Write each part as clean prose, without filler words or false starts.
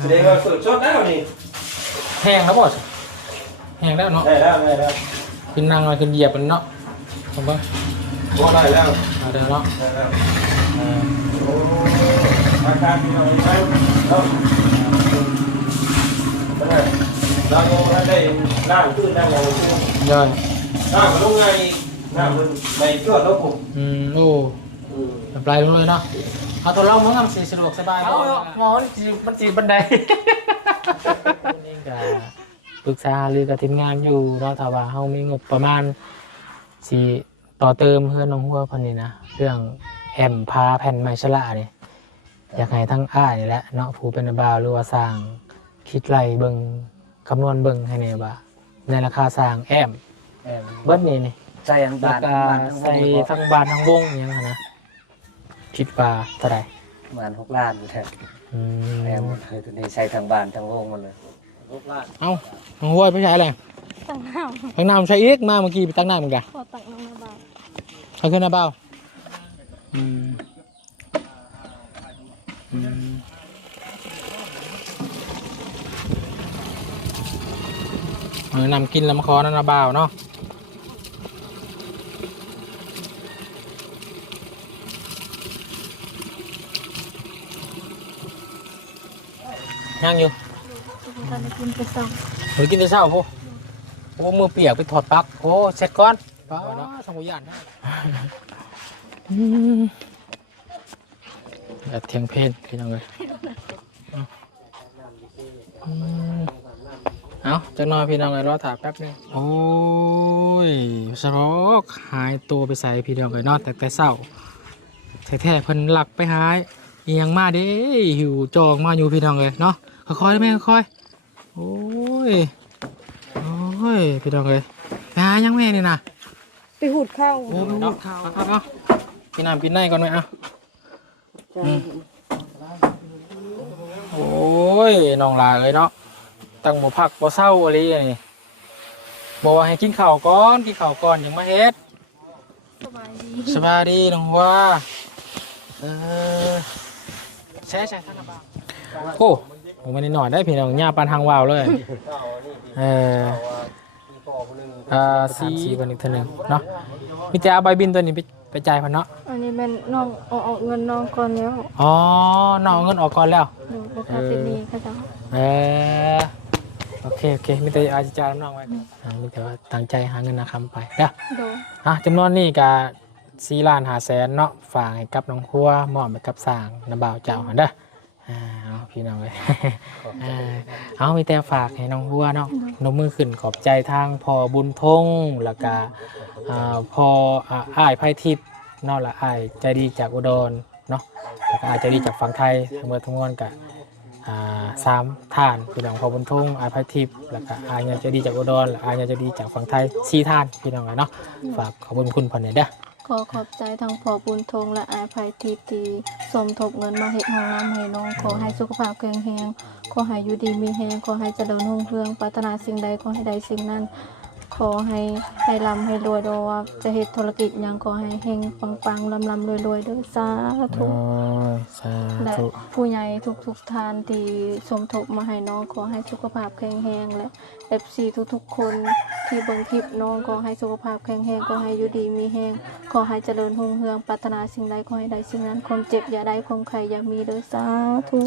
แสดงว่าฝึกชดแล้วนี่แห้งแล้วบ่แห้งแล้วเนาะได้แล้วขึ้นนั่งมาขึ้นเหยียบมันเนาะผมว่าได้แล้วได้เนาะโอ้อาการมีอะไรไหมเราได้ร่างขึ้นร่างลงย่อยร่างมันลงไงร่างมันในเกลือแล้วผมโอ้ปลายลงเลยเนาะเอาตัวเราเมื่อกี้สะดวกสบายหมอมันจีบันไดนี่ก็ปรึกษาหรือกับทีมงานอยู่เนาะถ้าว่าเฮามีงบประมาณสิต่อเติมเพื่อนน้องหัวพันนี่นะเรื่องแอมพาแผ่นไม้ชะละนี่อยากให้ทั้งอ้ายและเนาะผู้เป็นบ่าวหรือว่าสร้างคิดไล่เบิ่งคำนวณเบิ่งให้แน่ว่าในราคาสร้างแอมเบิ้ลนี่ใส่ทั้งบ้านใส่ทั้งบ้านทั้งวงอย่างนั้นนะคิดว่าเท่าไหร่ประมาณ6 ล้านอยู่แท้แอมเลยตัวนี้ใช้ทั้งบ้านทั้งวงหมดเลย6 ล้านเอ้าน้องห้วยไม่ใช่อะไรตั้งน้ำใช้อีกมาเมื่อกี้ไปตั้งน้ำเหมือนกันขอตั้งน้ำมาบ้างเอาขึ้นหน้าเบ้านำกินลำคอนั่นนะบ่าวเนาะย่างอยู่ตอนนี้กินไป2หรือกินแต่เช้าพวกโอ้มือเปียกไปถอดปลั๊กโอ้เสร็จก่อนป้าเนาะสมุยานแบบเทียงเพลนพี่น้องเลยเอาจะนอนพี่น้องเลยรอถ่ายแป๊บนึงโอ้ยสโรกหายตัวไปใส่พี่น้องเลยนอนแต่เศร้าแท้ๆเพิ่นหลักไปหายเอียงมาเด้หิวจองมาอยู่พี่น้องเลยเนาะค่อยๆได้ไหมค่อยๆโอ้ยพี่น้องเลยไปหายังแม่นี่นะไปหูดข้าวโอ้ไปหูดข้าวเอากินน้ำกินในก่อนไหมโอ้ยน้องลาเลยเนาะตั้งหมูผักบ่เศร้าอะไรนี่บอกว่าให้กินข้าวก่อนยังมาเฮ็ดสบายดีน้องว่าใช่ท่านบ้างโอ้ผมไม่ได้หน่อยได้พี่น้องหญ้าปานทางวาวเลยสีวันอีกทีหนึ่งเนาะมีแต่เอาใบบินตัวนี้ไปจ่ายพันเนาะอันนี้เป็นน้องเอาเงินน้องก่อนแล้วอ๋อน้องเงินออกก่อนแล้วดูบุคคลที่นี่เขาจะโอเคมีแต่อาจารย์น้องไว้มีแต่ว่าตั้งใจหาเงินนะคำไปเด้อจำนวนนี้กับ4,500,000เนาะฝากให้กับน้องครัวมอบไปกับสร้างน้ำบ่าวเจ้าเด้อพี่น้องเลยเอามีแต่ฝากให้น้องหัวเนาะนมือขึ้นขอบใจทางพอบุญทงแล้วก็พออ้ายไพทิพย์เนาะละอ้ายใจดีจากอุดรเนาะแล้วก็อ้ายใจดีจากฝั่งไทยเมื่อทั้งมวลกับ3 ท่านพี่น้องพอบุญทงอ้ายไพทิพย์แล้วก็อ้ายใจดีจากอุดรอ้ายใจดีจากฝั่งไทย4 ท่านพี่น้องเลยเนาะฝากขอบคุณผ่อนเนี่ยเด้อขอบใจทางพ่อบุญทงและอาภัยทิพย์ที่สมทบเงินมาเฮ็ดห้องน้ำให้น้องขอให้สุขภาพแข็งแรงขอให้อยู่ดีมีแรงขอให้เจริญรุ่งเรืองปรารถนาสิ่งใดขอให้ได้สิ่งนั้นขอให้ร่ำให้รวยโดยว่าจะเฮ็ดธุรกิจอย่างขอให้เฮงปังๆร่ำรวยๆด้วยสาธุและผู้ใหญ่ทุกท่านที่สมทบมาให้น้องขอให้สุขภาพแข็งแรงและ FC ทุกคนที่เบิ่งคลิปน้องขอให้สุขภาพแข็งแรงขอให้อยู่ดีมีแรงขอให้เจริญรุ่งเรืองปรารถนาสิ่งใดขอให้ได้สิ่งนั้นความเจ็บอย่าได้ความไข้อย่ามีเด้อสาธุ1 2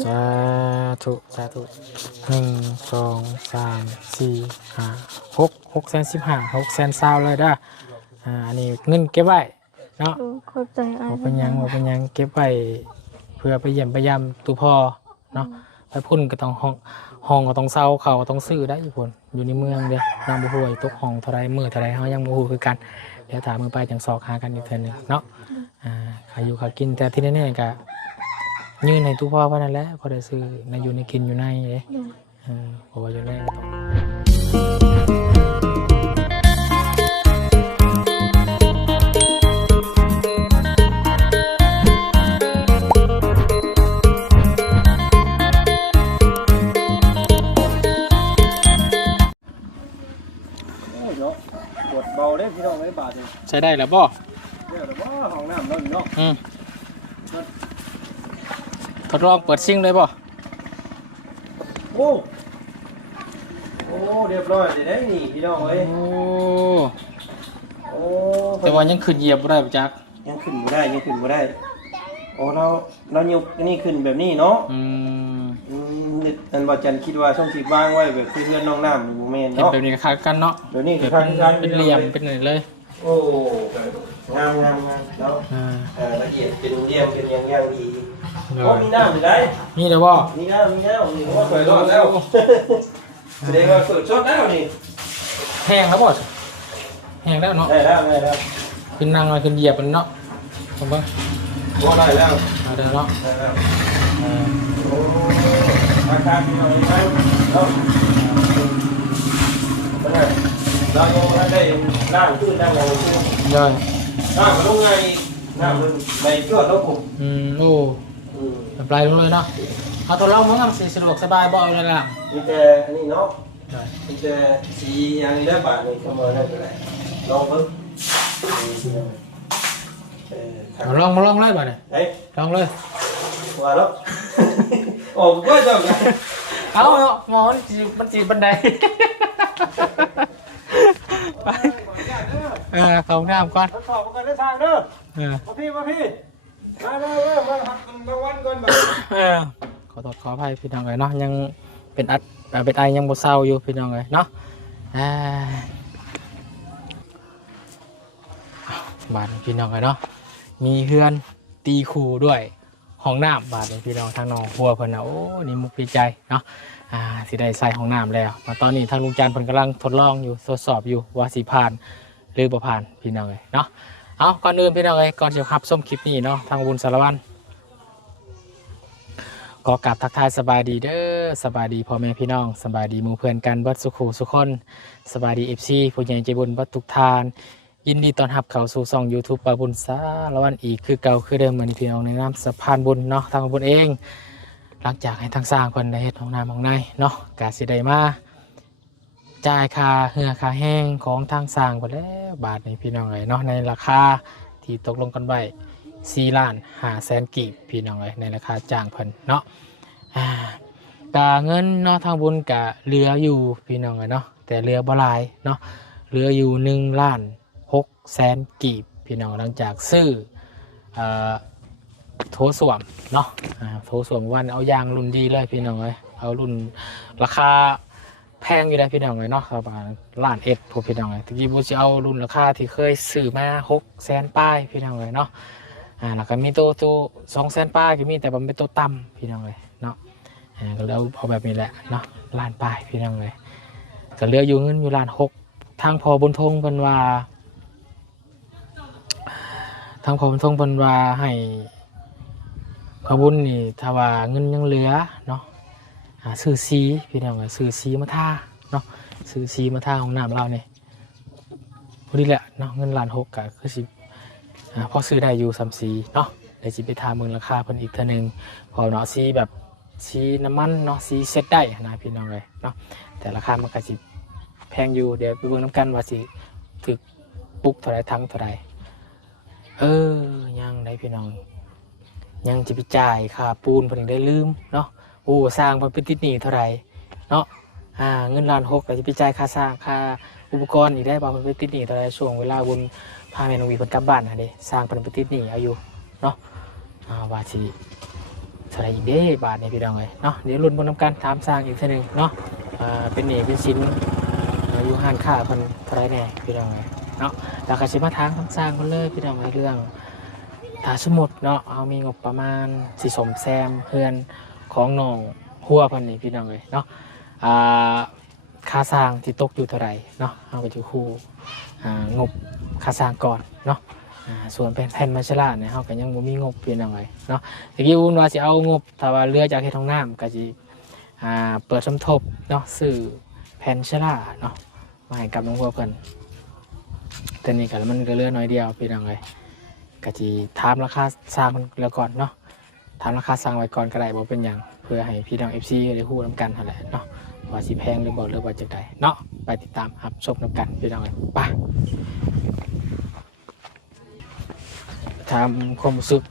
3 4 5 6,15,000 6,20,000เลยเด้ออันนี้เงินเก็บไว้เนาะขอบใจอ้ายเป็นยังเก็บไว้เพื่อไปเยี่ยมไปยามตู่พ่อเนาะไปพุ่นก็ต้องห้องก็ต้องเซาเขาก็ต้องซื้อได้อีกคนอยู่ในเมืองเด้น้ำบ่ฮู้ตกห้องเท่าไรมื้อเท่าไรเฮายังบ่ฮู้คือกันเดี๋ยวถามมือไปจังสอกหากันอีกเทื่อนึงเนาะขายอยู่ขายกินแต่ที่แน่ๆก็ยืนให้ตู่พ่อเท่านั้นแหละพอได้ซื้อในอยู่ในกินอยู่ในเด้เพราะว่าอยู่ในก็ต้องเบาได้พี่น้องไม่บาดเลยใช้ได้แล้วบ่เนี่ยแต่ว่าห้องน้ำเราเนาะทดลองเปิดซิงเลยบ่ โอ้เรียบร้อยได้นี่พี่น้องเอ้ย โอ้ แต่ว่ายังขึ้นเหยียบบ่ได้บ่จัก ยังขึ้นบ่ได้ยังขึ้นบ่ได้โอ้เรายกนี่ขึ้นแบบนี้เนาะอันบ่จันคิดว่าช่องสิวางไว้แบบคือเพื่อนน้องน้ำอยู่แม่น เห็น เนาะ แบบนี้ก็คล้ายกันเนาะ เดี๋ยวนี้ แบบ คัก เป็นเหลี่ยมเป็นอะไรเลย โอ้งามเนาะละเอียดเป็นเหลี่ยมเป็นอย่างดีโอ้มีน้ำอยู่ได้ นี่เด้อบ่ มีน้ำนี่ว่าเปิดรอดแล้วแสดงว่าเปิดชดแล้วนี่ แห้งแล้วบ่แห้งแล้วเนาะ ได้แล้ว ขึ้นนั่งมาขึ้นเหยียบมันเนาะผมว่า บ่ได้แล้ว เอาเด้อเนาะ ได้แล้วโอ้ราคาที่เราได้เนาะเราโยนได้ร่างขึ้นร่างลงขึ้น ย่อย ร่างมันลงไงร่างมันในเชือกแล้วผม โอ้ปลายลงเลยเนาะเอาตัวลองมั้งครับสิสะดวกสบายบ่เอาเลยล่ะ มีแต่อันนี้เนาะมีแต่สีอย่างนี้ได้บาทนี่เข้ามาได้เลยลองเพิ่ม เอาลองเลยบ่เนี่ย เฮ้ย ลองเลย ว่าแล้วโอ้ก็จะไง เอาเนาะหมอมันจีบบันไดเข้าน้ำก่อน ทดสอบกันได้ทางเด้อ มาพี่มาหักรางวัลก่อนแบบ ขอโทษขออภัยพี่น้องเลยเนาะยังเป็นเป็นไอยังบ่เศร้าอยู่พี่น้องเลยเนาะบ้านพี่น้องเลยเนาะมีเฮือนตีคูด้วยห้องน้ำบ้านพี่น้องทางน้องหัวเพิ่นนะโอ้นี่มุกดีใจเนาะสิได้ใส่ห้องน้ำแล้วตอนนี้ทางลุงจันทร์เพิ่นกำลังทดลองอยู่ทดสอบอยู่ว่าสิผ่านหรือบ่ผ่านพี่น้องเลยเนาะเอาก่อนอื่นพี่น้องเลยก่อนจะรับชมคลิปนี้เนาะทางบุญสารวัตรก็กลับทักทายสบายดีเด้อสบายดีพ่อแม่พี่น้องสบายดีหมู่เพื่อนกันเบิดสุขสุขคนสบายดี FC ผู้ใหญ่ใจบุญเบิดทุกทานยินดีต้อนรับเข้าสู่ช่อง YouTube ปาบุญสารวัตรอีกคือเก่าคือเดิมเหมือนพี่น้องในน้ำสะพานบุญเนาะทางบุญเองหลังจากให้ทางสร้างคนได้เฮ็ดห้องน้ำห้องในเนาะกาสิได้มาจ่ายค่าเหือค่าแห้งของทางสร้างไปแล้วบาทนี้พี่น้องเลยเนาะในราคาที่ตกลงกันไว้4,500,000 กีบพี่น้องเลยในราคาจ้างเพิ่นเนาะกาเงินเนาะทางบุญกะเหลืออยู่พี่น้องเลยเนาะแต่เหลือบ่หลายเนาะเหลืออยู่1,600,000 กีบพี่น้องหลังจากซื้อโถส้วมเนาะโถส้วมวันเอายางรุ่นดีเลยพี่น้องเลยเอารุ่นราคาแพงอยู่ได้พี่น้องเลยเนาะประมาณ1,100,000พวกพี่น้องเลยตะกี้บุญจะเอารุ่นราคาที่เคยซื้อมา600,000ป้ายพี่น้องเลยเนาะแล้วก็มีตัว200,000ป้ายก็มีแต่มันเป็นตัวต่ำพี่น้องเลยเนาะก็เลยเอาแบบนี้แหละเนาะ1,000,000ป้ายพี่น้องเลยก็เหลืออยู่เงินอยู่1,600,000ทางพอบุญทงเป็นว่าให้ขบุญนี่ถ้าว่าเงินยังเหลือเนาะซื้อซีพี่น้องซื้อซีมาท่าเนาะซื้อซีมาท่าของน้ำเราเนี่ยพอดีแหละเนาะเงิน1,600,000ก็คือสิพอซื้อได้อยู่3 สีเนาะเดี๋ยวจะไปทาเมืองราคาเพิ่นอีกเท่านึงพอเนาะซีแบบซีน้ำมันเนาะซีเซ็ตได้นะพี่น้องเลยเนาะแต่ราคามันก็สิแพงอยู่เดี๋ยวไปเบิ่งน้ำกันว่าสิถึกปุกเท่าไรทั้งเท่าไรยังได้พี่น้องยังจะไปจ่ายค่าปูนเพิ่นได้ลืมเนาะโอ้สร้างเพิ่นเป็นติดหนี้เท่าไรเนาะเงิน1,600,000ก็จะไปจ่ายค่าสร้างค่าอุปกรณ์อีกได้บ่เพิ่นเป็นติดหนี้เท่าไรช่วงเวลาบุญพาแม่น้องวีเพิ่นกลับบ้านเด้สร้างเพิ่นเป็นติดหนี้อายุเนาะว่าสิเท่าไรอีกเด้บาทนี่พี่น้องเอ้ยเนาะเดี๋ยวลุ้นบนน้ำกันถามสร้างอีกเทื่อนึงเนาะเป็นหนี้เป็นสินอยู่ห้านค้าเพิ่นเท่าไรแน่พี่น้องเอ้ยเนาะแล้วก็สิมาทางสร้างเพิ่นเลยพี่น้องเอ้ยเรื่องถ้าสมมุติเนาะเอามีงบประมาณสิสมแซมเพื่อนของน้องหัวเพิ่นนี่พี่น้องเอ้ยเนาะค่าสร้างที่ตกอยู่เท่าไรเนาะเอาไปอยู่คู่งบค่าสร้างก่อนเนาะส่วนแผ่นมัชฉลาเนี่ยเขาก็ยังบ่มีงบเพียงหน่อยเนาะตะกี้อุ่นว่าสิเอางบถ้าว่าเรือจากเฮ็ดห้องน้ำก็สิเปิดสมทบเนาะซื้อแผ่นชลาเนาะมาให้กับน้องพวกเพิ่นแต่นี่ก็มันก็เหลือน้อยเดียวพี่น้องเลยก็สิถามราคาสร้างมันแล้วก่อนเนาะถามราคาสร้างไว้ก่อนก็ได้บ่เป็นหยังเพื่อให้พี่น้อง FC ได้ฮู้นํกันนั่นแหละเนาะว่าสิแพงหรือบ่หรือว่าจังไดเนาะไปติดตามรับชมนํกันพี่น้องเลยไปถามความรู้สึก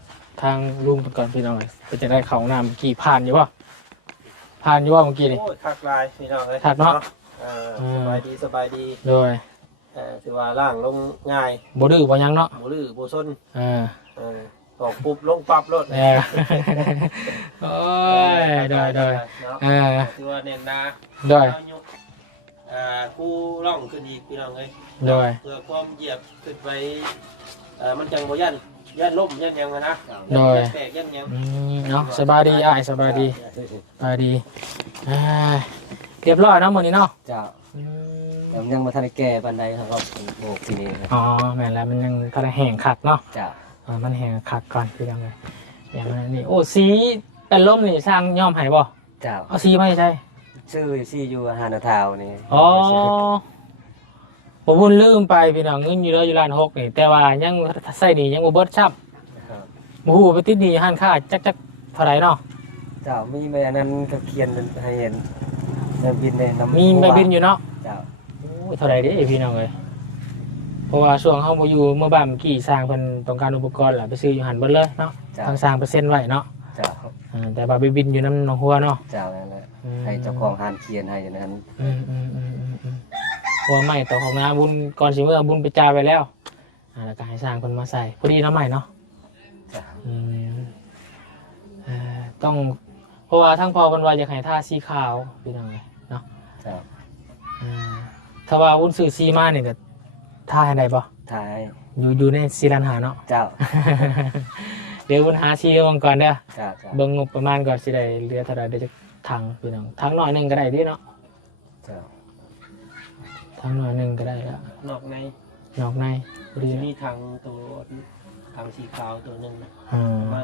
ทางลุงก่อนพี่น้องเป็นจะได้เข้าน้ำกี่ผ่านอยู่ป่ะ ผ่านอยู่ว่าเมื่อกี้นี่ โอ้ยคักลายพี่น้องเลย คักเนาะ สบายดีสบายดี โดย ถือว่าล่างลงง่าย บ่ดื้อบ่หยังเนาะ บ่ลื้อบ่ซน เออ ออกปุ๊บลงปั๊บรถ เออโอ้ยโดย เนาะ เออ ถือว่าเน้นนา โดย เอายกผู้ร่องขึ้นอีกพี่น้องเลย โดย เพื่อความเหยียบขึ้นไปมันจังบ่ยันล่มยันยังนะ โดย แตกยันยัง เนาะสบายดีอ้ายสบายดีสบายดีอ่าเรียบร้อยเนาะมื้อนี้เนาะ เจ้าแต่ยังมาทันได้แก่ปันใดครับก็โบกทีนี้ครับ อ๋อแม่นแล้วมันยังก็ได้แห้งคักเนาะ เจ้า มันแห้งคักก่อนคือยังไงอย่างนั้นนี่โอ้สีเป็นลมนี่สร้างย่อมให้บ่ เจ้า เอาสีมาให้ใช่ ชื่อซี่อยู่หานาทาวนี่ อ๋อผมพุ่นลืมไปพี่น้องเงินอยู่แล้วอยู่ร้าน6นี่แต่ว่ายังใส่นี่ยังบ่เบิดซับ ครับ บ่ฮู้ไปติดหนี้ห้านค้าจักเท่าไหร่เนาะ เจ้ามีแม่นั้นก็เขียนให้เห็นเดินบินในน้ำ มีใบบินอยู่เนาะ เจ้า โอ้ยเท่าไหร่เด้พี่น้องเอ้ยเพราะว่าช่วงเฮาบ่อยู่เมื่อบ้านเมื่อกี้สร้างเพิ่นต้องการอุปกรณ์ล่ะไปซื้ออยู่หันเบิดเลยเนาะ เจ้า ทางสร้างเปอร์เซ็นต์ไว้เนาะ เจ้า แต่ว่าใบบินอยู่นำหนองหัวเนาะ เจ้านั่นแหละให้เจ้าของหานเขียนให้อย่างนั้น เพราะว่าใหม่ต่อของนาบุญก่อนสิเมื่อบุญไปจ่ายไปแล้วแล้วก็ให้สร้างคนมาใส่พอดีเนาะใหม่เนาะ เจ้า ต้องเพราะว่าทั้งพอเป็นว่าอยากให้ท่าสีขาวพี่น้องเลยเนาะ เจ้า ถ้าว่าบุญซื้อสีมาเนี่ยก็ท่าให้ได้ปะ ถ่าย อยู่ในสีรันหาเนาะ เจ้า เดี๋ยวบุญหาสีมังก่อนเด้อ เจ้าเจ้า เบิ่งงบประมาณก่อนสิได้เหลือเท่าไรเดี๋ยวจะถังพี่น้องถังหน่อยหนึงก็ได้ดิเนาะ เจ้า ถังหน่อยหนึงก็ได้แล้ว นอกใน นอกในพอดี มีทางตัวทางสีขาวตัวหนึ่งนะ อ่า มั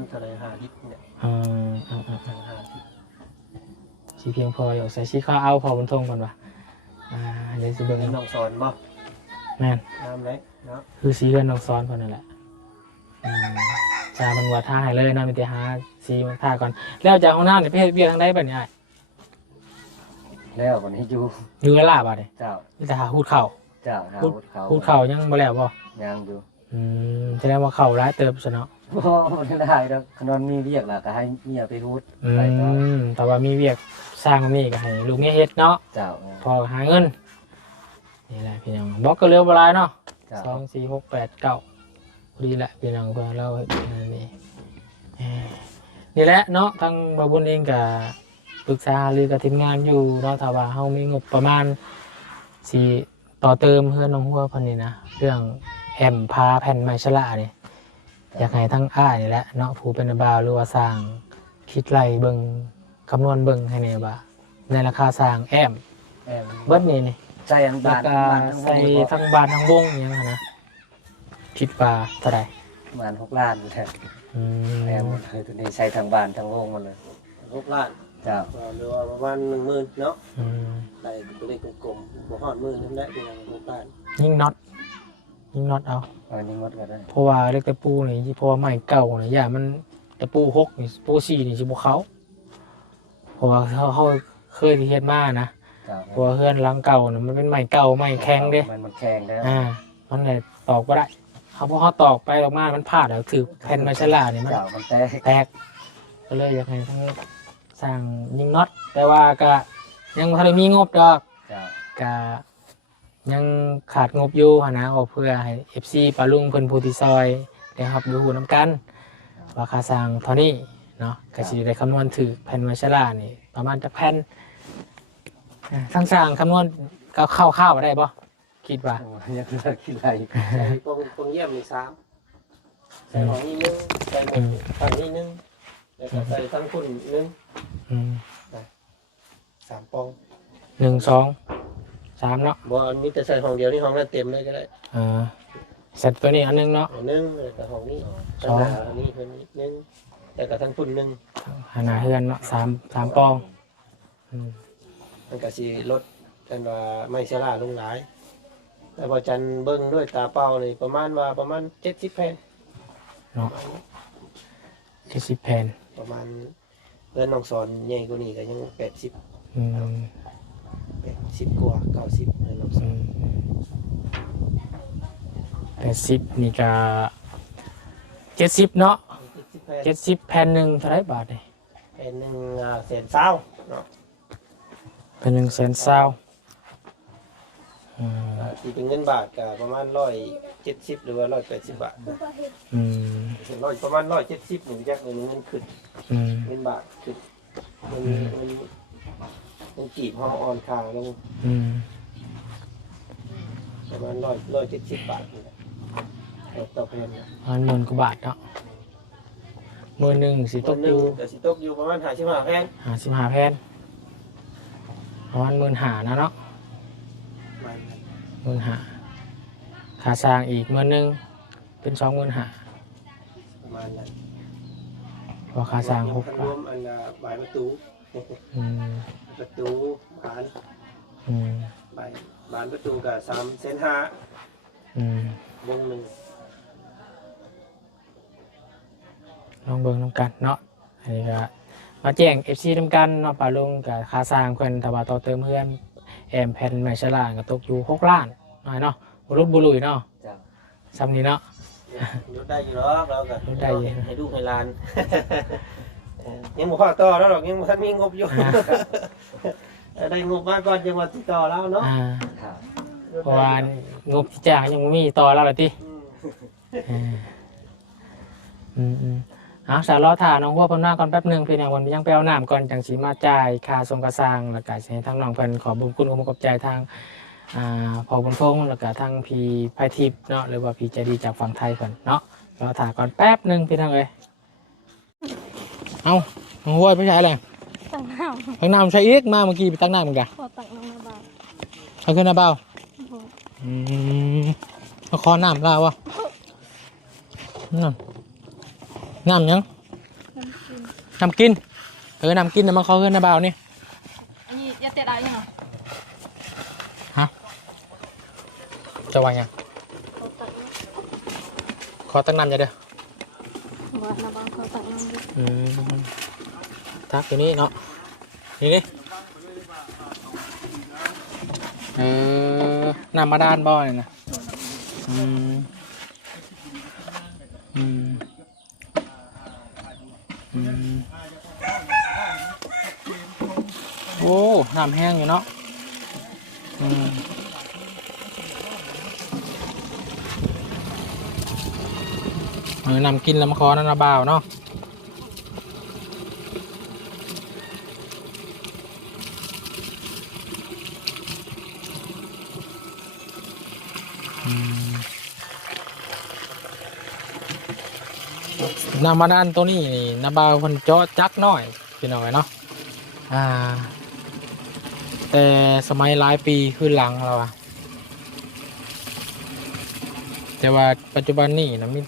นเท่าไหร5 ลิตรเนี่ย อ่า ทาง5 ลิตร สีเพียงพออยู่ใส่สีขาวเอาพอบนทงก่อนว่ะเดี๋ยวสิเบิ่ง น้องสอนบ่ แม่น น้ำเล็กเนาะ คือสีเลือนน้องซ้อนคนนั่นแหละจามันว่าท่าให้เลยนะมีแต่หาสีมันท่าก่อนแล้วจากห้องน้ำเนี่ยไปเฮ็ดเบียร์ทางใดบ้างเนี่ย แล้ววันนี้อยู่ อยู่กับลาบ่ะเนี่ย เจ้า มีแต่หาหูดเข่า เจ้าหา หูด วุธเขา หูดเข่ายังบ่แล้วบ่ ยังอยู่ แสดงว่าเข่าร้ายเติบซะเนาะ บ่ไม่ได้แล้วขนมมีเรียกล่ะก็ให้เมียไปรูดไปต่อ แต่ว่ามีเวียกสร้างมีก็ให้ลูกเมียเฮ็ดเนาะ เจ้า พอหาเงินนี่แหละพี่น้องบล็อกก็เร็วบ่หลายเนาะ เจ้า 2 4 6 8 9พอดีแหละพี่น้องเพื่อเรานี่นี่แหละเนาะทางบาบุญเองก็ปรึกษาหรือกับทีมงานอยู่เนาะถ้าว่าเฮามีงบประมาณสิต่อเติมเพื่อนน้องหัวเพิ่นนี่นะเรื่องแอมพาแผ่นไม้ชะละนี่อยากให้ทั้งอ้ายนี่แหละเนาะผู้เป็นบ่าวหรือว่าสร้างคิดไล่เบิ่งคำนวณเบิ่งให้แน่ว่าในราคาสร้างแอม แอม เบิดนี่ ใจอัน แล้ว บาน ก็ บานทั้ง ใส่ วง ทั้งบานทั้งวงอย่างนั้นนะคิดว่าเท่าไหร่ ประมาณ6 ล้านแทนแอมหมดเลยตัวนี้ใช้ทั้งบ้านทั้งวงหมดเลย 6 ล้าน เจ้า หรือว่าประมาณ10,000เนาะ อืม ได้ตัวเลขกลมๆบ่ฮอด10,000นั่นแหละเป็นอย่าง6 ล้าน ยิงน็อตเอา อันนี้หมดก็ได้ เพราะว่าเล็กตะปูนี่เพราะว่าไม้เก่าเนี่ยอย่ามันตะปู6นี่ปู4นี่สิบ่เข้าเพราะว่าเขาเคยที่เฮ็ดมานะ เจ้า เพราะว่าเฮือนหลังเก่าน่ะมันเป็นไม้เก่าไม้แข็งเด้ มันแข็งแล้ว มันเลยตอกบ่ได้เขาพอเขาตอกไปออกมามันพลาดแล้วถือแผ่นไม้ฉลาดนี่มัน เจ้ามันแตก แตกก็เลยอยากให้ทั้งสร้างยิงน็อตแต่ว่าก็ยังบ่ทันได้มีงบดอก เจ้า ก็ยังขาดงบอยู่หั้นนะออกเพื่อให้ FC ปาลุงเพิ่นผู้ที่ซอยได้รับรู้นํกันว่าค่าสร้างเท่านี้เนาะก็สิได้คำนวณถูกแผ่นไม้ฉลาดนี่ประมาณจักแผ่นทั้งสร้างคำนวณก็คร่าวๆได้บ่คิดว่า ยังเลิกคิดอะไร ใส่ปงเยี่ยมนี่3ใส่ของนี่1ใส่ฝั่งนี้1แล้วก็ใส่ทั้งคุณ1 อืม 3ปอง 1 2 3เนาะ บ่อันนี้แต่ใส่ห้องเดียวนี่ห้องนั้นเต็มเลยก็ได้ เสร็จตัวนี้อันหนึงเนาะ 1แล้วก็ห้องนี้ สอง อันนี้เพิ่นนี่1แล้วก็ทั้งคุณ1 หาเฮือนเนาะ3ปองอืม มันก็สิลดกันว่าไม่ชราลงหลายแต่ว่าจันเบิ่งด้วยตาเปล่านี่ประมาณ70แผ่น เนาะ70แผ่น ประมาณเล่นน้องสอนใหญ่กว่านี้ก็ยัง80 อืม 80กว่า90เล่นน้องสอน 80นี่ก็70เนาะ 70แผ่น 70แผ่นหนึงเท่าไหร่บาทนี่ แผ่ เป็น100,000เนาะ เป็น120,000ที่เป็นเงินบาทก็ประมาณ170หรือว่า180บาท อืม ถึงประมาณ170หรือจักเงินขึ้น อืม เงินบาทขึ้นเงินกีบห่ออ่อนค่าลง อืม ประมาณ170บาทนี่แหละต่อแผ่นนะ อันหมื่นกว่าบาทเนาะมือหนึ่งสิต ต้ ก น อ นึง ยู่ แต่สิตกอยู่ประมาณ55แผ่น 55แผ่นประมาณ15,000นะเนาะ15,000ค่าสร้างอีกมื้อนึงเป็น25,000 ประมาณนั้น พอค่าสร้าง ร 6 ว บาท มอันบายประตู อืม ประตูบาน อืม บานประตูก็3,500,000 อืม วงหนึ่ง ลองเบิ่งนำกันเนาะอันนี้ก็มาแจ้ง FC นำกันเนาะปาลุงกับค่าสร้างเพิ่นแต่ว่าต่อเติมเพื่อนแอมแผ่นไม้ฉลาดก็ตกอยู่6ล้านหน่อยเนาะบ่รุดบ่ลุยเนาะ เจ้า ซ้ำนี้เนาะ รถได้อยู่หรอกเราก็ รถได้อยู่ ให้ลูกให้หลาน ยังบ่พอต่อแล้วหรอกยังบ่ทันมีงบอยู่ ได้งบมาก่อนจังว่าติดต่อแล้วเนาะ อ่า ครับ เพราะว่างบที่จ้างยังบ่มีต่อแล้วล่ะติ สารล้อถ่าน้องวัวพนหน้าก่อนแป๊บหนึงเพียงอย่างวันยังไปเอาน้ำก่อนจังสีมาจ่ายค่าส่งกระซังแล้วก็ให้ทางน้องเพิ่นขอบุญคุณขอบใจทางพอบุญพงษ์แล้วก็ทางพี่ไพทิพย์เนาะหรือว่าพี่ใจดีจากฝั่งไทยเพิ่นเนาะรอถ่าก่อนแป๊บหนึงพี่น้องเอ้ยเอาน้องวัวไปใช้อะไร ตักน้ ตักน้ำใช้อีกมาเมื่อกี้ไปตักน้ำเหมือนกัน ำขอตักน้ำในบ้าน เอาขึ้นนะเบา โอ้ เอาคอน้ำลาวะน้ำยัง น้ำกิน น้ำกินน้ำกินนะมาเขาขึ้นนะเบานี่ อันนี้ยาเตะได้ยังไง จะวางยัง ขอตักน้ ขอตักน้ำจะเด้อ ำบ้านในบ้านขอตักน้ำดิ ทักอยู่นี่เนาะนี่ดิน้ำมาด้านบ่อนี่นะโอ้น้ำแห้งอยู่เนาะน้ำกินลำคอนั่นนะบ่าวเนาะน้ำมาด้านตัวนี้น้ำบ่าวคนเจาะจักหน่อยพี่น้อยเนาะแต่สมัยหลายปีขึ้นหลังเราอะแต่ว่าปัจจุบันนี้นะมี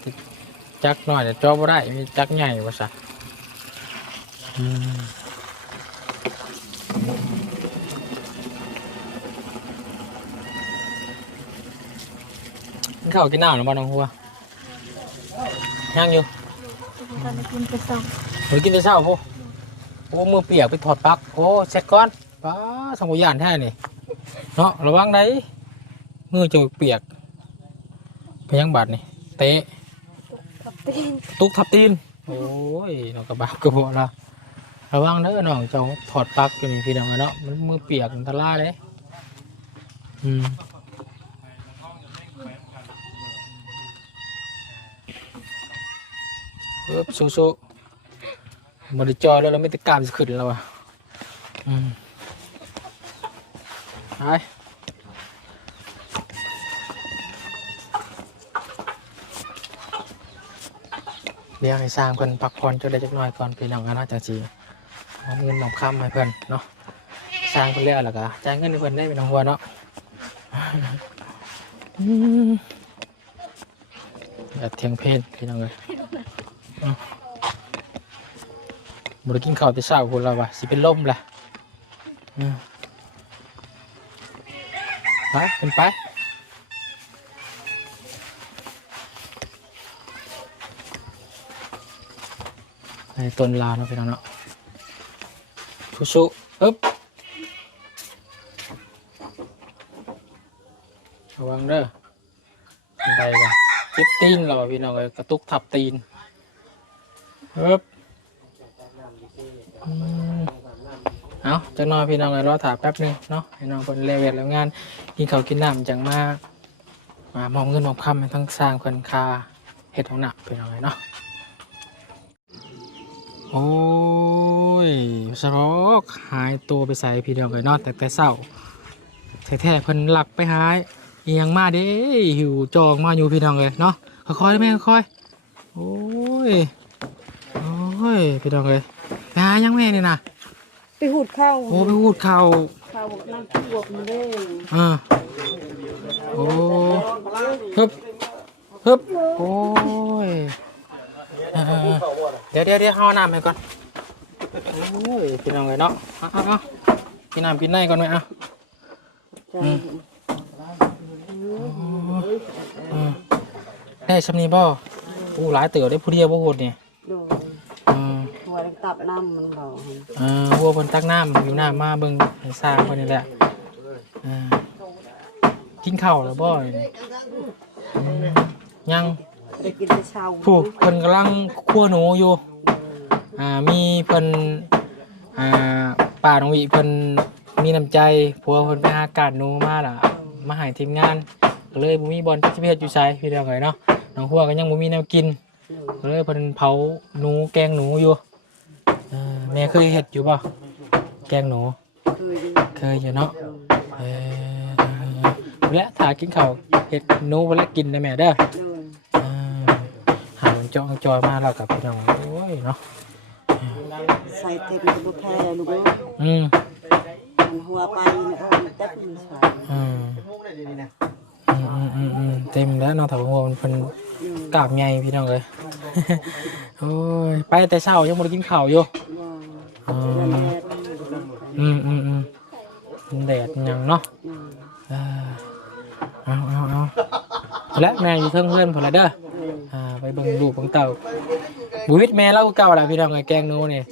จักหน่อยแต่เจาะไม่ได้มีจักใหญ่ว่าซะข้าวกินน้ำหรือเปล่าน้องหัวย่างอยู่ ตอนนี้กินไปสอง หรือกินแต่เช้าพวกโอ้มือเปียกไปถอดปลั๊กโอ้เสร็จก่อนป้าสองพยานแท้นี่เนาะระวังได้มือจะเปียกไปยังบาดนี่เตะ กับตีน ตุกทับตีนโอ้ยน้องกระบะกระโบละระวังเด้อน้องเจ้าถอดปลั๊กอยู่นี่พี่น้องเนาะมันมือเปียกอันตรายเลยสู้ๆบริจอยแล้วเราไม่ติดกล้ามจะขึ้นแล้วอ่ะไปเดี๋ยวให้สร้างเพิ่นพักผ่อนจนได้จักหน่อยก่อนพี่น้องกันนะจังสีเอาเงินหนำคำให้เพิ่นเนาะสร้างเพิ่นแล้วล่ะก็จ่ายเงินให้เพิ่นได้เป็นหัวเนาะแบบเที่ยงเพลนพี่น้องเลยบุได้กินข้าวแต่เช้าคนเราว่ะสิเป็นลมแหละไปเป็นไปในต้นลาเนาะพี่น้องเนาะชุอึ๊บระวังเด้อไปกันเจ็บตีนเราพี่น้องเลยกระตุกทับตีนอึ๊บ มเอาจังน้อยพี่น้องเลยรอถ่ายแป๊บนึงเนาะให้น้องเพิ่นเลเวลแล้วงานกินข้าวกินน้ำจังมามอบเงินมอบคำให้ทั้งสร้างเพิ่นค่าเฮ็ดของหนักพี่น้องเลยเนาะโอ้ยสรอกหายตัวไปใส่พี่น้องเลยเนาะแต่เศร้าแท้ๆเพิ่นหลักไปหายเอียงมาเด้หิวจองมาอยู่พี่น้องเลยเนาะค่อยๆได้ไหมค่อยๆโอ้ยพี่น้องเลยไปหายังแม่นี่นะ ไปหูดเข้า โอ้ไปหูดเข่า เข้าน้ำท่วมเลย โอ้ฮึบโอ้ยเดี๋ยวห่อน้ำให้ก่อนโอ้ยพี่น้องเลยเนาะเอากินน้ำกินได้ก่อนไหมได้ชำนีบ่หลายเตี๋ยวได้ผู้เดียวบ่โหดเนี่ย ดูหัวตับน้ำมันเบา วัวบนตักน้ำอยู่น้ำมาเบิ่งให้สร้างคนนี้แหละกินข้าวแล้วบ่ยัง ได้กินแต่เช้า ผู้เพิ่นกำลังคั่วหนูอยู่มีเพิ่นป้าน้องวิเพิ่นมีน้ำใจผัวเพิ่นไปหาการหนูมาล่ะมาให้ทีมงานก็เลยบ่มีบอลที่เฮ็ดอยู่ไสพี่น้องเอ้ยเนาะน้องหัวก็ยังบ่มีแนวกินก็เลยเพิ่นเผาหนูแกงหนูอยู่แม่เคยเฮ็ดอยู่ป่ะแกงหนูเคยอยู่เนาะและถ้ากินข้าวเฮ็ดหนูเวลากินนะแม่เด้อหามันจอยมาแล้วกับพี่น้องโอ้ยเนาะ ใส่เต็มกระบุแค่ลูกหัวไปนะเต็มเต็มแล้วเนาะถ้าหัวมันเป็นกาบใหญ่พี่น้องเลยโอ้ยไปแต่เช้ายังไม่ได้กินข้าวอยู่แดดยังเนาะเอาและแม่อยู่เทิงเพื่อนผมละเด้อไปเบิ่งลูกของเต่าบุวิทแม่เล่าเก่าแหละพี่น้องไงแกงนูเนี่ย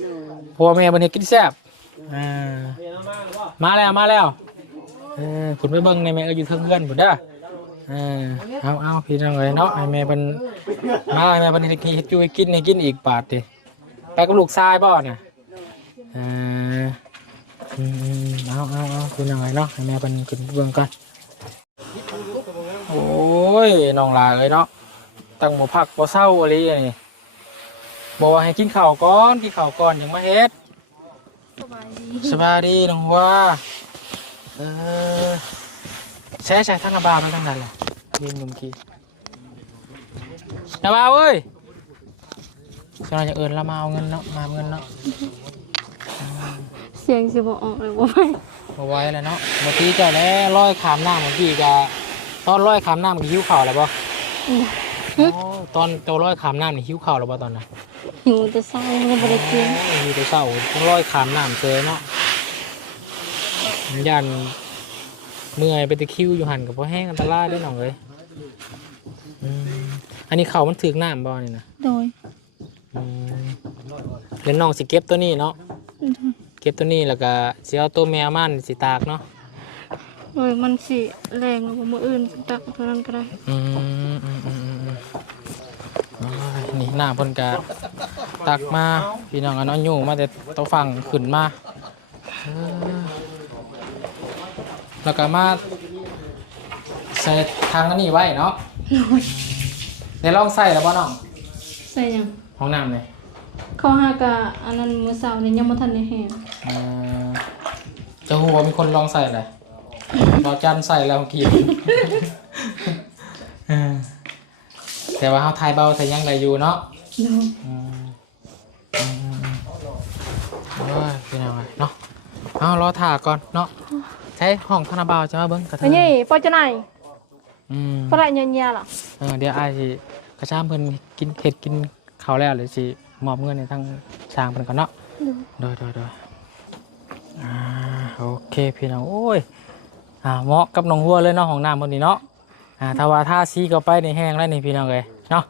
พอแม่มันเห็นกินแซ่บมาแล้วคุณไปเบิ่งในแม่อยู่เทิงเพื่อนผมเด้อเอาพี่น้องเลยเนาะไอแม่เป็นมาไอแม่เป็นเฮ็ดจูให้กินอีกบาทดิไปกับลูกชายบ่เนี่ยเอาพี่น้องเลยเนาะไอแม่เป็นกินเบิ่งกันโอ้ยน้องลาเลยเนาะตั้งหมูผักบ่เศร้าอะไรนี่บอกว่าให้กินข้าวก่อนยังมาเฮ็ดสบายดีน้องว่าใช้ทางระบาดมาตั้งนานแล้วยิงยุงกี้ระบาดเว้ยจะมาจากเอิญเรามาเอาเงินเนาะมาเงินเนาะเสียงสิบ่ออกเลยบ่ไปบ่ไหวแล้วเนาะเมื่อกี้เจ้าแล้วร้อยขามหน้าเมื่อกี้ก็ตอนร้อยขามหน้ามันหิวข่าวแล้วบ่ตอนตัวร้อยขามหน้านี่หิวข่าวแล้วบ่ตอนน่ะหิวแต่เช้าไม่ได้กินหิวแต่เช้าต้องร้อยขามหน้าเจอเนาะยันเมื่อยไปตะคิวอยู่หันกับพอแห้งอันตรายได้หน่อยเลยอันนี้เขามันถึกน้ำบ่นี่นะโดยเดี๋ยวน้องสิเก็บตัวนี้เนาะเก็บตัวนี้แล้วก็สิเอาตัวแมวมันสิตากเนาะมันสิแรงกว่ามื้ออื่นตักเท่านั้นก็ได้นี่หน้าเพิ่นก็ตักมาพี่น้องกันเนาะอยู่มาแต่ตัวฝั่งขึ้นมาแล้วก็มาใส่ทางนี้ไว้เนาะเดี๋ยวลองใส่แล้วบ่น้องใส่ยังห้องน้ำเลยเขาหากะอันนั้นมื้อเช้านี่ยังบ่ทันได้แห้งจะหัวมีคนลองใส่เลยเราจันใส่แล้วกี่แต่ว่าเขาทายเบาใส่ยังไรอยู่เนาะเป็นยังไงเนาะเอารอถ่าก่อนเนาะใช้ห้องธนาบาลจะมาเบิ้งกระทั่งนี่ปอจะไหนปลาเงี้ยหรอเดี๋ยวไอ้สิกระชามเพิ่นกินเผ็ดกินข้าวแล้วหรือสิมอบเงินในทั้งช้างเพิ่นก่อนเนาะโดยโอเคพี่น้องโอ้ยเหมาะกับน้องหัวเลยเนาะของน้ำบนนี้เนาะถ้าว่าท่าซีก็ไปในแห้งแล้วนี่พี่น้องเลยเนาะ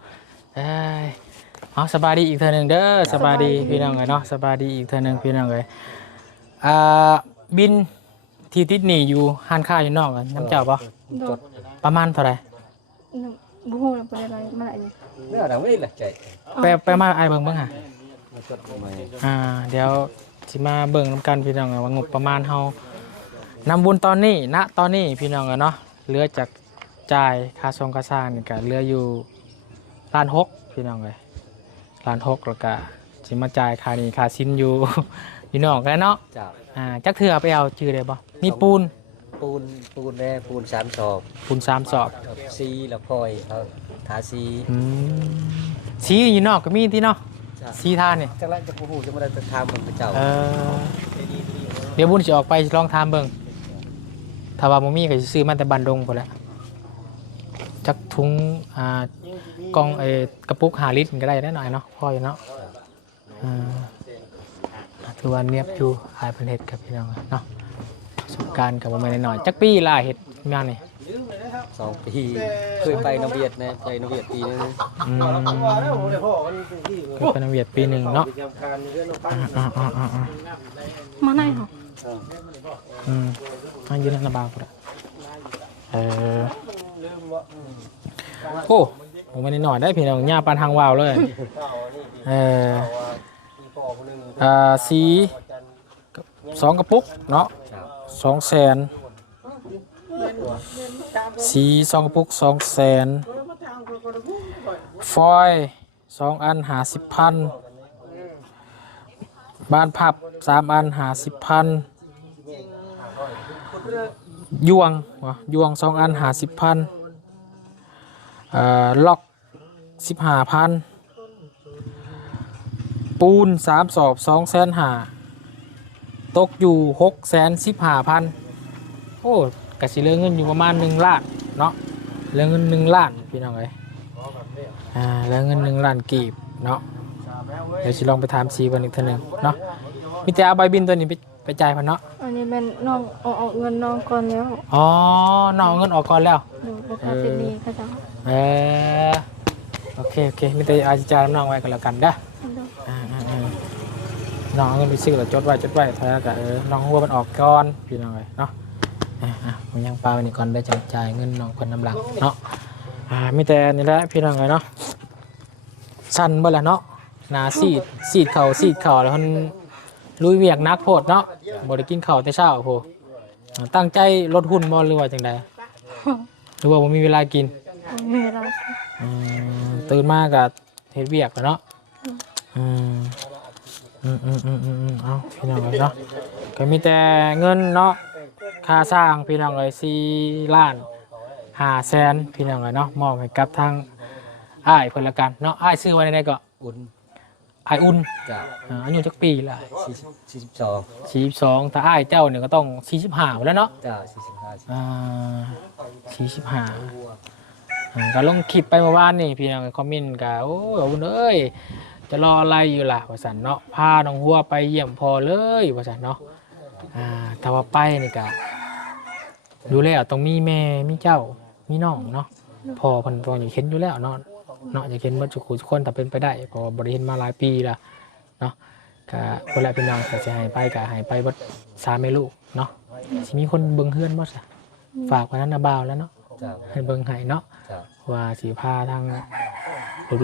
เอาสบายดีอีกเท่านึงเด้อสบายดีพี่น้องเลยเนาะสบายดีอีกเท่านึงพี่น้องเลยบินที่ติดหนีอยู่หันค่าอยู่นอกน้ำเจ้าปะประมาณเท่าไหร่บุ้งไปอะไรมาอะไรเนี่ยเราไม่หลักใจไปมาไอ้เบิ่งอ่ะเดี๋ยว สิมาเบิ่งนำกันพี่น้องว่างบประมาณเฮานำบุญตอนนี้ณตอนนี้พี่น้องเนาะเหลือจากจ่ายค่าทรงค่าสร้างนี่ก็เหลืออยู่1,600,000พี่น้องเลย1,600,000แล้วก็สิมาจ่ายค่านี้ค่าสินอยู่ พี่น้องแล้วเนาะ เจ้า จักเถื่อไปเอาชื่อได้บ่มีปูน ปูนแน่ปูน3 ศอก ปูน3 ศอก ซีแล้วพลอยเขาทาซี สีอยู่นอกก็มีที่เนาะ จ้ะ สีทานี่ จังไรจะปูหูจะมาได้ทำมันเป็นเจ้า เดี๋ยวบุญสิออกไปลองทามเบิ่งถ้าว่าบ่มีก็สิซื้อมาแต่บ้านดงพุ่นแหละจักถุงกล่องกระปุก5 ลิตรก็ได้แน่หน่อยเนาะพออยู่เนาะถือว่าเนียบอยู่หายเพิ่นเฮ็ดกับพี่น้องเนาะประสบการณ์ก็บ่แม่นน้อยจักปีล่ะเฮ็ดงานนี่ 2 ปีเคยไปนเวียดนะไปนเวียดปีนึง ก็เป็นเวียดปีหนึงเนาะ มาไหนเหรอ มายืนระบายพุ่นน่ะโอ้ผมไม่ได้หน่อยได้พี่น้องหญ้าปานทางวาวเลยสี2 กระปุกเนาะ200,000สี2 กระปุก200,000ฟอยล์2 อัน50,000บ้านพับ3 อัน50,000ยวง2 อัน50,000ล็อก15,000ปูน3 สอบ250,000ตกอยู่615,000โอ้กะสิเหลือเงินอยู่ประมาณ1 ล้านเนาะเหลือเงิน1 ล้านพี่น้องเอ้ยเหลือเงิน1 ล้านกีบเนาะเดี๋ยวสิลองไปถามซีวันอีกทีนึงเนาะมีแต่เอาใบบินตัวนี้ไปจ่ายพันเนาะ อันนี้เป็นน้องเอาเงินน้องก่อนแล้ว อ๋อน้องเอาเงินออกก่อนแล้ว ดูราคาเป็นนี้ค่ะจ้า โอเคมีแต่อาจจะจ่ายน้องไว้กันแล้วกันเด้อน้องเอาเงินไปซื้อแล้วจดไว้เพราะก็น้องหัวมันออกก่อนพี่น้องเลยเนาะผมยังปาไว้นี่ก่อนได้จังจ่ายเงินน้องคนน้ำหลังเนาะมีแต่นี่แหละพี่น้องเลยเนาะสั่นเบ่ละเนาะหนาซีดเข่าแล้วมันลุยเวียกนักโพดเนาะบ่ได้กินข้าวแต่เช้าโพตั้งใจลดหุ่นบ่หรือว่าจังใดหรือว่าบ่มีเวลากิน เวลา ตื่นมาก็เฮ็ดเวียกเนาะเอาพี่น้องเลยเนาะก็มีแต่เงินเนาะค่าสร้างพี่น้องเลย4,500,000พี่น้องเลยเนาะมอบให้กับทางอ้ายเพิ่นละกันเนาะอ้ายซื้อไว้ในใดก็ อุ่น อ้ายอุ่น เจ้า อายุจักปีละ 42 42ถ้าอ้ายเจ้าเนี่ยก็ต้อง45แล้วเนาะ เจ้า45ก็ลงคลิปไปเมื่อวานนี่พี่น้องคอมเมนต์ก็โอ้ยอุ่นเอ้ยจะรออะไรอยู่ล่ะว่าซั่นเนาะพาน้องหัวไปเยี่ยมพ่อเลยว่าซั่นเนาะถ้าว่าไปนี่ก็ดูแล้วต้องมีแม่มีเจ้ามีน้องเนาะพ่อเพิ่นต้องอยู่เห็นอยู่แล้วเนาะจะเห็นว่าทุกคนถ้าเป็นไปได้เพราะว่าบ่ได้เห็นมาหลายปีแล้วเนาะก็คนละพี่น้องก็สิให้ไปก็ให้ไปเบิด3 แม่ลูกเนาะสิมีคนเบิ่งเฮือนบ่ซะฝากไว้นั้นน่ะบ่าวแล้วเนาะ เจ้า ให้เบิ่งให้เนาะ เจ้า ว่าสิพาทาง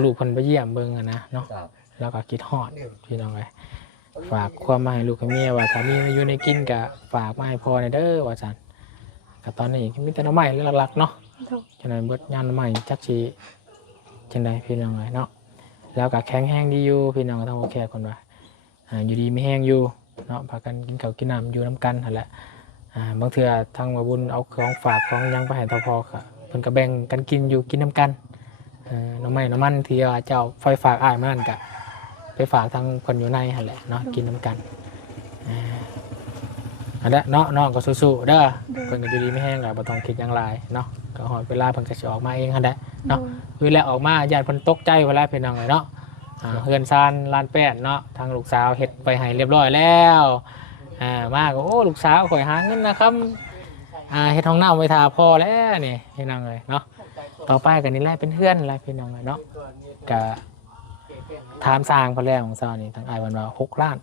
ลูกๆเพิ่นไปเยี่ยมเบิ่งนะเนาะ เจ้า แล้วก็คิดฮอดพี่น้องเอ้ยฝากความมาให้ลูกกับเมียว่าถ้ามีอยู่ในกินก็ฝากมาให้พ่อในเด้อว่าซั่นก็ตอนนี้มีแต่หน่อไม้หลักๆเนาะฉะนั้นเบิดยามหน่อไม้จักสิจังได๋พี่น้องเอ้ยเนาะแล้วก็แข็งแรงดีอยู่พี่น้องทั้งโอเคคนว่าอยู่ดีไม่แห้งอยู่เนาะพากันกินข้าวกินน้ำอยู่น้ำกันนั่นแหละบางเทื่อทางว่าบุญเอาของฝากของยังไปให้ทพค่ะเพิ่นก็แบ่งกันกินอยู่กินน้ำกันน้ำไม้น้ำมันที่เจ้าไฟฝากอ้ายมานั่นก็ไปฝากทางคนอยู่ในนั่นแหละเนาะกินน้ำกันอันนั้นเนาะน้องก็สู้ๆเด้อเพิ่นก็อยู่ดีไม่แห้งก็บ่ต้องคิดหยังหลายเนาะก็ฮอดเวลาเพิ่นก็สิออกมาเองหั่นแหละเนาะเวลาออกมาญาติเพิ่นตกใจเวลาพี่น้องเลยเนาะเฮือนซานลานแป้นเนาะทางลูกสาวเฮ็ดไปให้เรียบร้อยแล้วมาก็โอ้ลูกสาวข่อยหาเงินนะครับเฮ็ดห้องน้ำไว้ทาพ่อแล้วนี่พี่น้องเลยเนาะต่อไปก็นี่แหละเป็นเพื่อนแหละพี่น้องเลยเนาะก็ถามสร้างเพิ่นแล้วของซาวนี่ทางอ้ายเพิ่นว่า6 ล้าน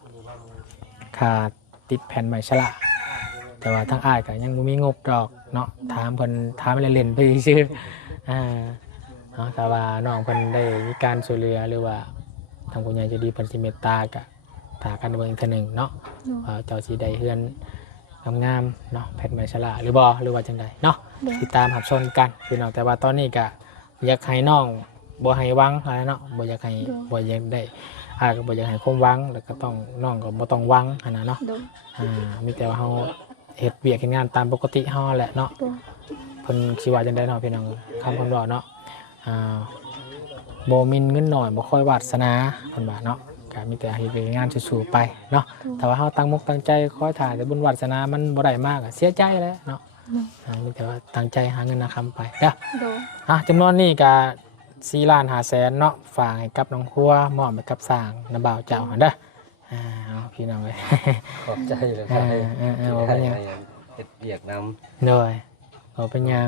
ค่าติดแผ่นไม้ฉลาแต่ว่าทางอ้ายก็ยังบ่มีงบดอกเนาะถามเพิ่นถามเล่นๆไปซื่อแต่ว่าน้องเพิ่นได้มีการช่วยเหลือหรือว่าทางผู้ใหญ่ใจะดีเพิ่นสิเมตตาก็ถากันเบิ่งอีกเทื่อนึงเนาะ เจ้าสีใดเฮือนงามๆเนาะแพทย์ไมชลาหรือบ่หรือว่าจังใดเนาะติดตามหับชมกันพี่น้องแต่ว่าตอนนี้ก็อยากให้น้องบ่ให้วังอะไรเนาะบ่อยากให้บ่อยากได้ก็บ่อยากให้คมวังแล้วก็ต้องน้องก็บ่ต้องวังขนาดเนาะมีแต่ว่าเฮาเฮ็ดเวียกเฮ็ดงานตามปกติเฮาแหละเนาะเพิ่นสิว่าจังได๋เนาะพี่น้องคำเพิ่นบอกเนาะบ่มินเงินน้อยบ่ค่อยวาสนาเพิ่นว่าเนาะก็มีแต่เฮ็ดเวียกงานสู้ๆไปเนาะแต่ว่าเฮาตั้งมุกตั้งใจคอยถ่ายแต่บุญวาสนามันบ่ได้มากเสียใจแหล้วเนาะมีแต่ว่าตั้งใจหาเงินคำไปเด้อจำนวนนี้ก็4,500,000เนาะฝากให้กับน้องครัวมอบให้กับสร้างน้าบ่าวเจ้าเด้อพี่น้องเลย ขอบใจเลยครับบ่เป็นหยัง เฮ็ดเวียกนำโดยบ่เป็นหยัง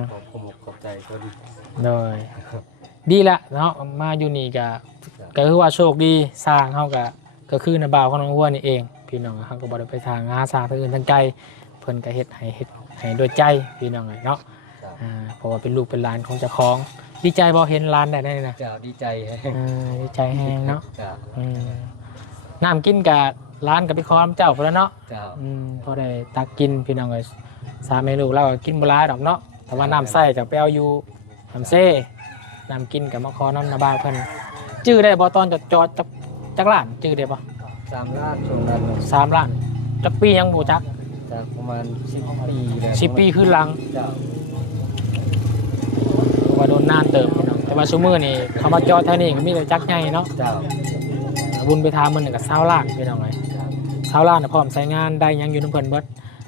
ขอบใจตัวดีโดยดีละเนาะมาอยู่นี่ก็คือว่าโชคดีสร้างเฮาก็คือน้าบ่าวของน้องครัวนี่เองพี่น้องเฮาก็บ่ได้ไปทางหาสร้างทางอื่นทางไกลเพิ่นก็เฮ็ดให้โดยใจพี่น้องเนาะเพราะว่าเป็นลูกเป็นหลานของเจ้าของดีใจบ่เห็นหลานได้นะจ้าดีใจดีใจแฮงเนาะน้ำกินกับร้านกับพี่คอมเจ้าพุ่นแล้วเนาะพอได้ตักกินพี่น้องเอ้ย3 เมนูเราก็กินบ่หลายดอกเนาะแต่ว่าน้ำใส่ก็ไปเอาอยู่น้ำเซ่น้ำกินกับมะคอน้ำนาบาเพิ่นจื้อได้บ่ตอนจอดจักล้านจื้อได้บ่3 ล้านช่วงนั้น3 ล้านจักปียังบ่จักจากประมาณ10 ปีแล้ว10 ปีขึ้นหลังว่าโดนนานเติบพี่น้องแต่ว่าซุมื้อนี่เขามาจอดแถวนี้ก็มีแต่จักใหญ่เนาะบุญไปทามันกับ20 ล้านพี่น้องเอ้ย20 ล้านพร้อมใช้งานได้ยังอยู่นำเพิ่นเบิด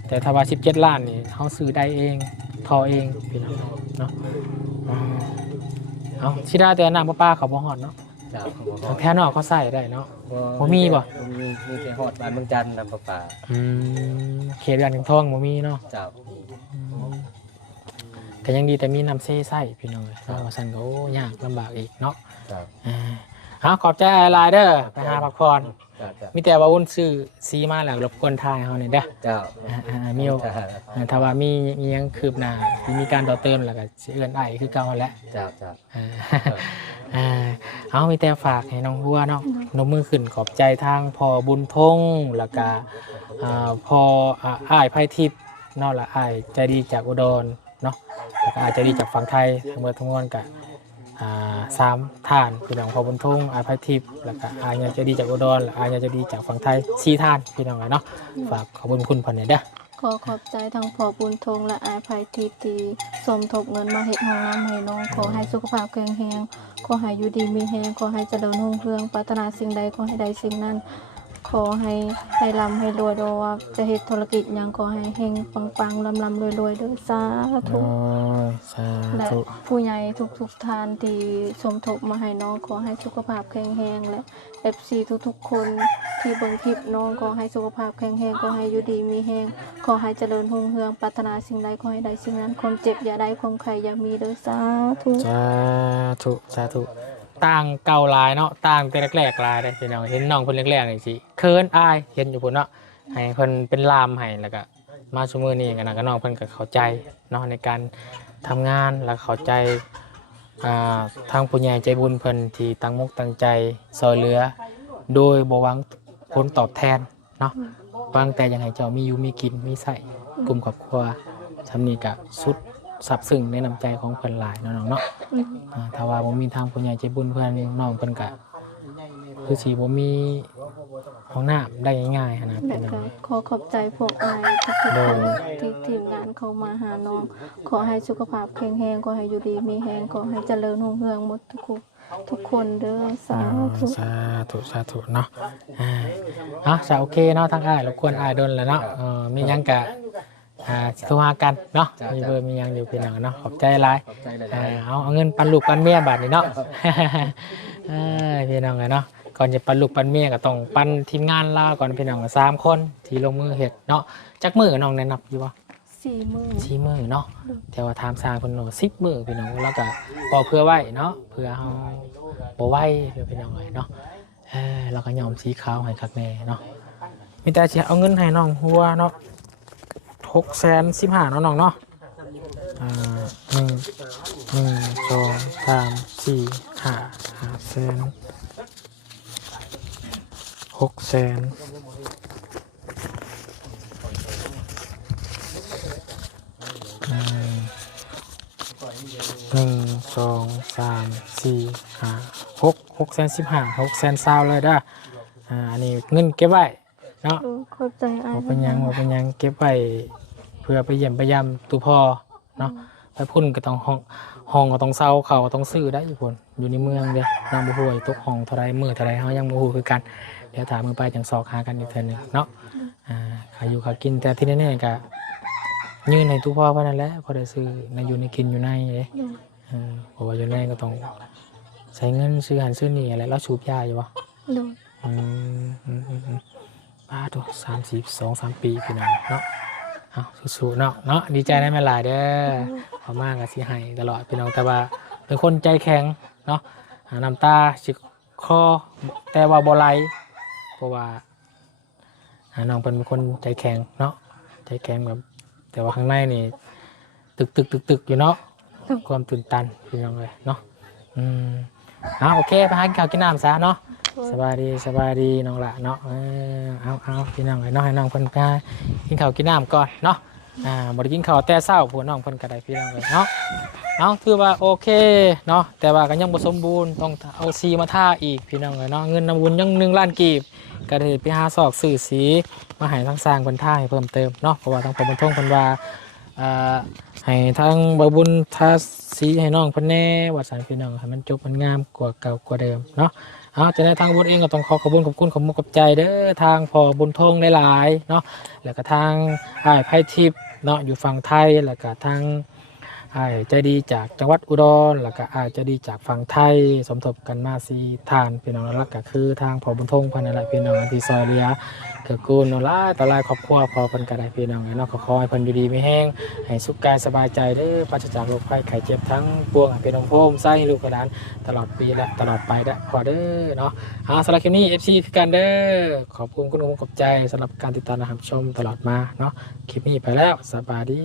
แต่ถ้าว่า17 ล้านนี่เฮาซื้อได้เองทอเองพี่น้องเนาะเอาสิได้แต่น้ำประปาเขาบ่ฮอดเนาะแถวนอกเขาใส่ได้เนาะบ่มีบ่มีแต่ฮอดบ้านเมืองจันทน์น้ำประปาเขตการทองบ่มีเนาะจ้าก็ยังดีแต่มีน้ำเซ่ใส่พี่น้องว่าซั่นก็ยากลำบากอีกเนาะขอบใจหลายเด้อไปหาพักผ่อนมีแต่ว่าวุ่นซื้อซีมาแล้วรบกวนทายเฮานี่เด้อจ้ามีถ้าว่ามียังคืบหน้ามีการต่อเติมแล้วก็สิเอื้อนอ้ายคือเก่าแล้วจ้าเอามีแต่ฝากให้น้องหัวเนาะนมมือขึ้นขอบใจทางพ่อบุญทงแล้วก็พ่ออ้ายไผทิพย์เนาะละอ้ายใจดีจากอุดรเนาะแล้วก็อ้ายใจดีจากฝั่งไทยทั้งหมดทั้งมวลก็3 ท่านพี่น้องพ่อบุญทงอ้ายไผทิพย์แล้วก็อ้ายใจดีจากอุดรอ้ายใจดีจากฝั่งไทย4 ท่านพี่น้องเนาะฝากขอบคุณเพิ่นเด้อขอบใจทางพ่อบุญทงและอ้ายไผทิพย์ที่สมทบเงินมาเฮ็ดห้องน้ำให้น้องขอให้สุขภาพแข็งแรงขอให้อยู่ดีมีแรงขอให้เจริญรุ่งเรืองปรารถนาสิ่งใดขอให้ได้สิ่งนั้นขอให้ร่ำให้รวยว่าจะเฮ็ดธุรกิจหยังขอให้เฮงปังๆร่ำรวยด้วยสาธุและผู้ใหญ่ทุกท่านที่สมทบมาให้น้องขอให้สุขภาพแข็งแรงและ FC ทุกๆคนที่เบิ่งคลิปน้องขอให้สุขภาพแข็งแรงขอให้อยู่ดีมีแรงขอให้เจริญรุ่งเรืองปรารถนาสิ่งใดขอให้ได้สิ่งนั้นความเจ็บอย่าได้ความไข้อย่ามีเด้อสาธุต่างเก่าลายเนาะต่างแต่แรกๆลายได้พี่น้องเห็นน้องเพิ่นแรกๆนี่สิเคินอายเห็นอยู่พุ่นเนาะให้เพิ่นเป็นลามให้แล้วก็มาซุมื้อนี้กันนะก็น้องเพิ่นก็เข้าใจเนาะในการทำงานแล้วเข้าใจทางผู้ใหญ่ใจบุญเพิ่นที่ตั้งมุกตั้งใจซอยเหลือโดยบ่หวังผลตอบแทนเนาะหวังแต่ยังให้เจ้ามีอยู่มีกินมีใส่กลุ่มครอบครัวซำนี้ก็สุดซับซึ้งในน้ำใจของเพิ่นหลายเนาะเนาะถ้าว่าบ่มีทางผู้ใหญ่ใจบุญเพิ่นน้องเพิ่นก็คือสิบ่มีห้องน้ำได้ง่ายๆนะพี่น้องขอขอบใจพวกอ้ายทุกคนที่ทีมงานเข้ามาหาน้องขอให้สุขภาพแข็งแรงขอให้อยู่ดีมีแรงขอให้เจริญรุ่งเรืองหมดทุกคนเด้อสาธุเนาะจะโอเคเนาะทางอ้ายรบกวนอ้ายดนแล้วเนาะมีหยังก็สิโทรหากันเนาะมีเบอร์มียังอยู่พี่น้องเนาะขอบใจหลายเอาเงินปันลูกปันเมียบาทนี่เนาะพี่น้องเนาะก่อนจะปันลูกปันเมียก็ต้องปันทีมงานลาก่อนพี่น้อง3 คนที่ลงมือเฮ็ดเนาะจักมื้อน้องแนะนำอยู่บ่4 มื้อเนาะแต่ว่าถามสร้างเพิ่นว่า10 มื้อพี่น้องแล้วก็พอเพื่อไว้เนาะเพื่อเฮาบ่ไหวพี่น้องเนาะแล้วก็ย้อมสีขาวให้คักแน่เนาะมีแต่สิเอาเงินให้น้องหัวเนาะ615,000เนาะน้องเนาะ1 2 3 4 5 600,000 2 3 4 5 6 6,15,000เลยเด้ออันนี้เงินเก็บไว้เนาะ เข้าใจอ้าย บ่เป็นหยังเก็บไว้เพื่อไปเยี่ยมไปยามตู่พ่อเนาะไปพุ่นก็ต้องห้องก็ต้องเซาเขาก็ต้องซื้อได้อยู่พุ่นอยู่ในเมืองเด้น้องบ่ฮู้ว่าตกห้องเท่าไรมื้อเท่าไรเฮายังบ่ฮู้คือกันเดี๋ยวถามมือไปจังสอกหากันอีกเทื่อนึงเนาะข้าอยู่ข้ากินแต่ที่แน่ๆก็ยืนให้ตู่พ่อเพิ่นนั่นแหละพอได้ซื้อในอยู่ในกินอยู่ในเด้เพราะว่าอยู่ในก็ต้องใช้เงินซื้อหันซื้อนี่อะไรแล้วสูบยาอยู่บ่ โดย ป้าตัว2-3 ปีพี่น้องเนาะเอาสู้ๆเนาะดีใจได้มาหลายเด้อพอมากกับสิให้ตลอดพี่น้องแต่ว่าเป็นคนใจแข็งเนาะน้ำตาสิคอแต่ว่าบ่ไหลเพราะว่าน้องเป็นคนใจแข็งเนาะใจแข็งแบบแต่ว่าข้างในนี่ตึกอยู่เนาะความตื่นตันพี่น้องเลยเนาะโอเคไปหากินข้าวกินน้ำซะเนาะสบายดีน้องละเนาะเอาพี่น้องเลยเนาะให้น้องเพิ่นไปกินข้าวกินน้ำก่อนเนาะบ่ได้กินข้าวแต่เช้าพวกน้องเพิ่นก็ได้พี่น้องเลยเนาะถือว่าโอเคเนาะแต่ว่าก็ยังบ่สมบูรณ์ต้องเอาสีมาทาอีกพี่น้องเลยเนาะเงินนำบุญยัง1 ล้านกีบก็ได้ไปหาซอกซื้อสีมาให้ทางสร้างเพิ่นทาให้เพิ่มเติมเนาะเพราะว่าทางผมบรรทงเพิ่นว่าให้ทางบ่บุญทาสีให้น้องเพิ่นแน่ว่าซั่นพี่น้องให้มันจบมันงามกว่าเก่ากว่าเดิมเนาะจะในทางบุญเองก็ต้องขอบคุณขอบมุกขอบใจเด้อทางพ่อบุญทงหลายๆเนาะแล้วก็ทางไผ่ทิพย์เนาะอยู่ฝั่งไทยแล้วก็ทางใจดีจากจังหวัดอุดรแล้วก็ใจดีจากฝั่งไทยสมทบกันมาสีทานพี่น้องแล้วก็คือทางพ่อบุญทงพันอะไรพี่น้องที่ซอยเรียเกิดกูนล่าต่อลายครอบครัวพอพันกันได้พี่น้องเนาะขอให้พันอยู่ดีไม่แห้งให้สุขกายสบายใจเด้อปราศจากโรคภัยไข้เจ็บทั้งปวงเป็นองค์พมไส้ลูกกระดานตลอดปีและตลอดไปได้ขอเด้อเนาะสำหรับคลิปนี้ FC คือกันเด้อขอบคุณคุณขอบใจสำหรับการติดตามรับชมตลอดมาเนาะคลิปนี้ไปแล้วสบายดี